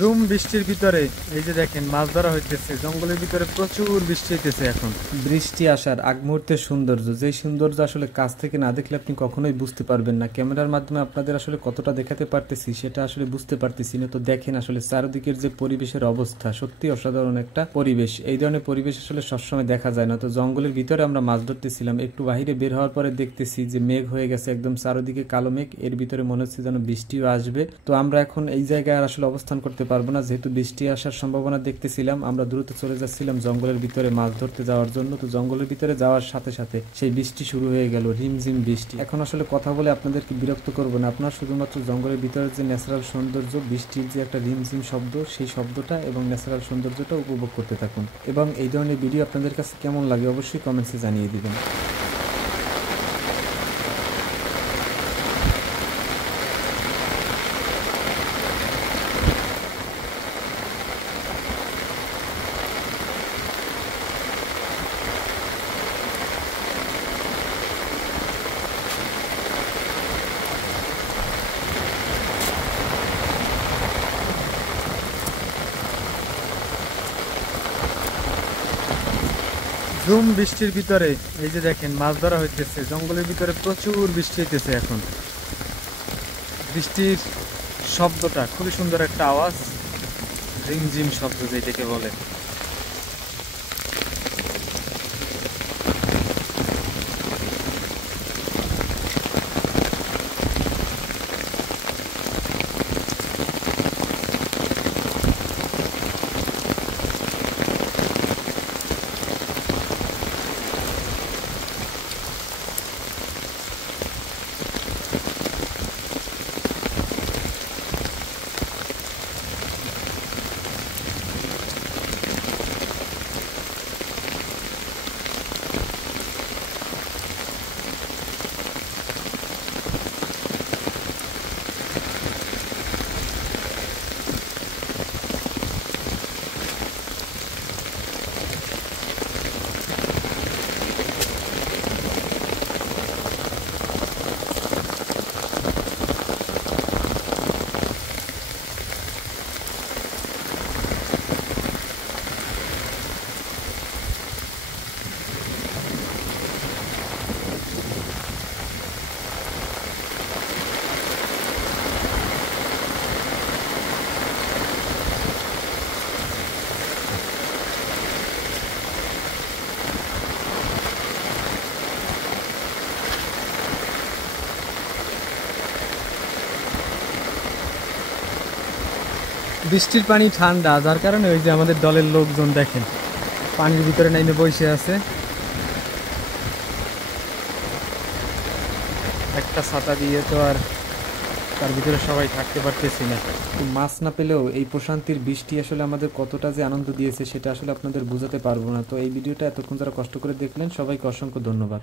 Zoom বৃষ্টির ভিতরে এই যে দেখেন মাছ ধরা হইতেছে, জঙ্গলের ভিতরে প্রচুর বৃষ্টি হইতেছে এখন। বৃষ্টি আসার আগ মুহূর্তের সৌন্দর্য, যেই সৌন্দর্য আসলে কাছ থেকে না দেখলে আপনি কখনোই বুঝতে পারবেন না। ক্যামেরার মাধ্যমে আপনাদের আসলে কতটা দেখাতে পারতেছি সেটা আসলে বুঝতে পারতেছি না। তো দেখেন আসলে চারদিকের যে পরিবেশের অবস্থা, সত্যি অসাধারণ একটা পরিবেশ। এই ধরনের পরিবেশ আসলে সবসময় দেখা যায় না। তো জঙ্গলের ভিতরে আমরা মাছ ধরতেছিলাম, একটু বাহিরে বের হওয়ার পরে দেখতেছি যে মেঘ হয়ে গেছে, একদম চারদিকে কালো মেঘ, এর ভিতরে মনে হচ্ছে যেন বৃষ্টিও আসবে। তো আমরা এখন এই জায়গায় আর আসলে অবস্থান করতে পারবো না, যেহেতু বৃষ্টি আসার সম্ভাবনা দেখতেছিলাম। আমরা দ্রুত চলে যাচ্ছিলাম জঙ্গলের ভিতরে মাছ ধরতে যাওয়ার জন্য। তো জঙ্গলের ভিতরে যাওয়ার সাথে সাথে সেই বৃষ্টি শুরু হয়ে গেল, রিমঝিম বৃষ্টি। এখন আসলে কথা বলে আপনাদেরকে বিরক্ত করবো না, আপনার শুধুমাত্র জঙ্গলের ভিতরে যে ন্যাচারাল সৌন্দর্য, বৃষ্টির যে একটা রিমঝিম শব্দ, সেই শব্দটা এবং ন্যাচারাল সৌন্দর্যটা উপভোগ করতে থাকুন। এবং এই ধরনের ভিডিও আপনাদের কাছে কেমন লাগে অবশ্যই কমেন্টসে জানিয়ে দিবেন। জুম বৃষ্টির ভিতরে এই যে দেখেন মাছ ধরা হইতেছে, জঙ্গলের ভিতরে প্রচুর বৃষ্টি হইতেছে এখন। বৃষ্টির শব্দটা খুবই সুন্দর একটা আওয়াজ, রিমঝিম শব্দ যেটাকে বলে। বৃষ্টির পানি ঠান্ডা, যার কারণে ওই যে আমাদের দলের লোকজন দেখেন পানির ভিতরে নাইমে বসে আছে। একটা ছাতা দিয়ে তো আর তার ভিতরে সবাই থাকতে পারতেছি না। মাছ না পেলেও এই প্রশান্তির বৃষ্টি আসলে আমাদের কতটা যে আনন্দ দিয়েছে সেটা আসলে আপনাদের বোঝাতে পারবো না। তো এই ভিডিওটা এতক্ষণ যারা কষ্ট করে দেখলেন সবাইকে অসংখ্য ধন্যবাদ।